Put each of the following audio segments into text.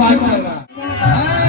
बात चल रहा है।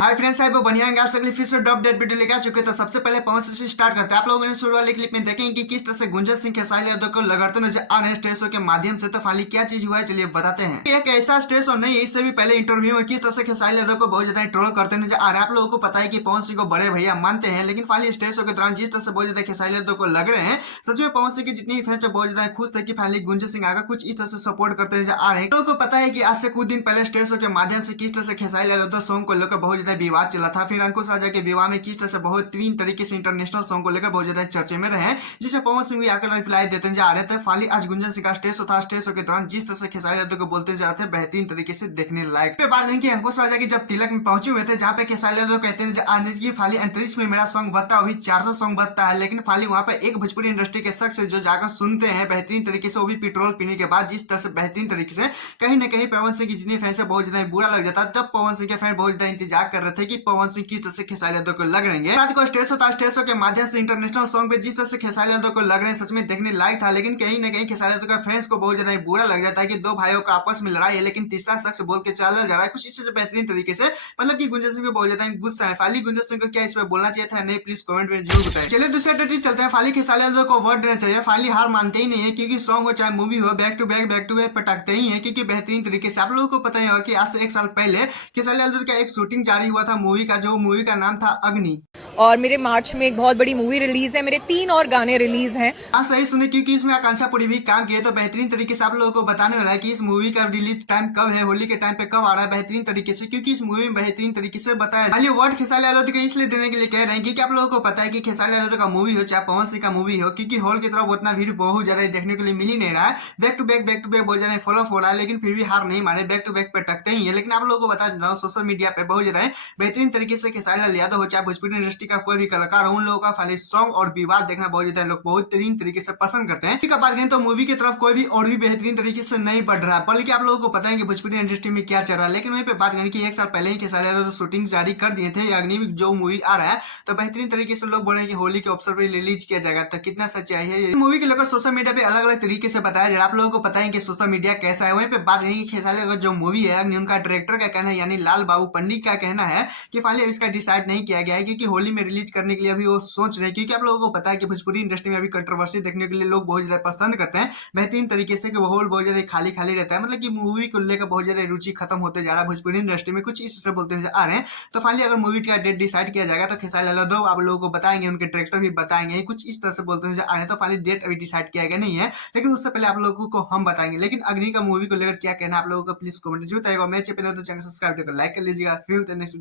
हाय फ्रेंड्स, आप बढ़िया हैं। आज अगली फिर से ड्रॉप डेट वीडियो लेकर आ चुके। तो सबसे पहले पवन से स्टार्ट करते हैं। आप लोगों ने शुरू वाले क्लिप में देखेंगे कि किस तरह से गुंजन सिंह खेसारी यादव को लगाते नजर आ रहे हैं स्टेज शो के माध्यम से। तो फाइनली क्या चीज हुआ है चलिए बताते हैं। एक ऐसा स्टेज शो नहीं है, इससे भी पहले इंटरव्यू में किस तरह से खेसारी यादव को बहुत ज्यादा ट्रोल करते नजर आ रहे हैं। आप लोगों को पता है कि पवन सिंह को बड़े भैया मानते हैं, लेकिन फाइनली स्टेज शो के दौरान जिस तरह से बहुत ज्यादा खेसारी यादव को लग रहे हैं, सच में पवन सिंह के जितनी फैंस है बहुत ज्यादा खुश थे कि फाइनली गुंजन सिंह आगे कुछ इस तरह से सपोर्ट करते नजर आ रहे हैं। लोगों को पता है कि आज से कुछ दिन पहले स्टेज शो के माध्यम से किस तरह से खेसारी यादव सॉन्ग को लेकर बहुत ज्यादा विवाद चला था। फिर अंकुश राजा के विवाह में किस तरह से बहुत तीन तरीके से इंटरनेशनल सॉन्ग को लेकर बहुत ज्यादा चर्चे में रहे, जिसमें पवन सिंह भी आकर रिप्लाई देते जा रहे थे। फाइनली आज गुंजन सिंह का स्टेज शो था। स्टेज शो के दौरान जिस तरह से खेसारी यादव को बोलते जा रहे थे बेहतरीन तरीके से देखने लायक। फिर बात नहीं कि अंकुश राजा की जब तिलक में पहुंचे हुए थे, जहां पे खेसारी यादव कहते हैं कि फाइनली अंतरिक्ष में मेरा सॉन्ग बजता है, वही 400 सॉन्ग बजता है, लेकिन फाइनली वहां पे एक भोजपुरी इंडस्ट्री के शख्स जो जाकर सुनते हैं बेहतरीन तरीके से, वो भी पेट्रोल पीने के बाद जिस तरह से बेहतरीन तरीके से कहीं ना कहीं पवन सिंह की जितनी फैंस है बहुत ज्यादा बुरा लग जाता। तब पवन सिंह के फैन बहुत ज्यादा इंतजार कर रहे थे कि पवन सिंह किस तरह से खेसारी यादव को लग रहे हैं। रात को स्टेज होता, स्टेज शो के माध्यम से इंटरनेशनल सॉन्ग पे जिस तरह से खेसारी यादव को लग रहे हैं सच में देखने लायक था, लेकिन कहीं ना कहीं खेसारी यादव का फैंस को बहुत ज्यादा बुरा लग जाता है कि दो भाइयों का आपस में लड़ाई है, लेकिन तीसरा शख्स बोल के चला जा रहा है कुछ इससे बेहतरीन तरीके से, मतलब कि गुंजन सिंह को बहुत ज्यादा गुस्सा है। फाइनली गुंजन सिंह को क्या इस पर बोलना चाहिए था नहीं, प्लीज कमेंट में जरूर बताएं। चलिए दूसरे चीज चलते हैं। फाइनली खेसारी यादव को अवार्ड देना चाहिए। फाइनली हार मानते ही नहीं है, क्योंकि सॉन्ग हो चाहे मूवी हो बैक टू बैक पटकते ही है, क्योंकि बेहतरीन तरीके से। आप लोगों को पता ही होगा कि आज से 1 साल पहले खेसारी यादव का एक शूटिंग जारी हुआ था मूवी का, जो मूवी का नाम था अग्नि। और मेरे मार्च में एक बहुत बड़ी मूवी रिलीज है, मेरे 3 और गाने रिलीज हैं। हाँ सही सुने, क्योंकि इसमें आकांक्षा पूरी भी काम किए। तो बेहतरीन तरीके से आप लोगों को बताने वाला है कि इस मूवी का रिलीज टाइम कब है, होली के टाइम पे कब आ रहा है बेहतरीन तरीके से, क्योंकि इस मूवी में बेहतरीन तरीके से बताया। खाली वर्ड खेसारी यादव को इसलिए देने के लिए कह रहे हैं क्योंकि आप लोगों को पता है कि खेसारी यादव का मूवी हो चाहे पवन सिंह का मूवी हो, क्योंकि हॉल की तरफ उतना भीड़ बहुत ज्यादा देखने के लिए मिल ही नहीं रहा है। बैक टू बैक बहुत ज्यादा फॉलो हो रहा है, लेकिन फिर भी हार नहीं माने, बैक टू बैक पे टकते ही है। लेकिन आप लोगों को बता देना सोशल मीडिया पे बहुत ज्यादा बेहतरीन तरीके से खेसारी यादव हो चाहे भोजपुरी इंडस्ट्री का कोई भी कलाकार हो, उन लोगों का फाइनली सॉन्ग और विवाद देखना बहुत ज्यादा लोग बहुत बेहतरीन तरीके से पसंद करते हैं। ठीक है, तो मूवी की तरफ कोई भी और भी बेहतरीन तरीके से नहीं बढ़ रहा है, बल्कि आप लोगों को पता है कि भोजपुरी इंडस्ट्री में क्या चल रहा है। लेकिन वहीं पे बात करें कि 1 साल पहले ही खेसारी यादव शूटिंग जारी कर दिए थे अग्नि जो मूवी आ रहा है, तो बेहतरीन तरीके से लोग बोल रहे हैं कि होली के अवसर पर रिलीज किया जाएगा। तो कितना सच्चाई है इस मूवी के लेकर सोशल मीडिया पे अलग अलग तरीके से बताया जा रहा है। आप लोगों को पता है कि सोशल मीडिया कैसा है। वहीं पे बात करें कि खेसारी यादव जो मूवी है अग्नि, उनका डायरेक्टर का कहना है यानी लाल बाबू पंडित का कहना है कि फाइनली इसका डिसाइड नहीं किया गया है, क्योंकि होली में रिलीज करने के लिए अभी वो सोच रहे हैं। क्योंकि आप लोगों को पता है कि भोजपुरी इंडस्ट्री में अभी कंट्रोवर्सी देखने के लिए लोग बहुत ज्यादा पसंद करते हैं बेहतरीन तरीके से, कि माहौल बहुत ज्यादा खाली खाली रहता है, मतलब कि मूवी को लेकर बहुत ज्यादा रुचि खत्म होते जा रहा है भोजपुरी इंडस्ट्री में, कुछ इस बोलते आ रहे हैं। तो फाइनली अगर मूवी का डेट डिसाइड किया जाएगा तो खेसारी यादव आप लोगों को बताएंगे, उनके डायरेक्टर भी बताएंगे, कुछ इस तरह से बोलते आ रहे हैं। तो फाइनली डेट अभी डिसाइड किया गया नहीं है, लेकिन उससे पहले आप लोगों को हम बताएंगे। लेकिन अग्नि का मूवी को लेकर क्या कहना आप लोगों को प्लीज कमेंट जरूर बताइएगा। मैं चैनल तो चैनल सब्सक्राइब कर लाइक कर लीजिएगा। फिर नेक्स्ट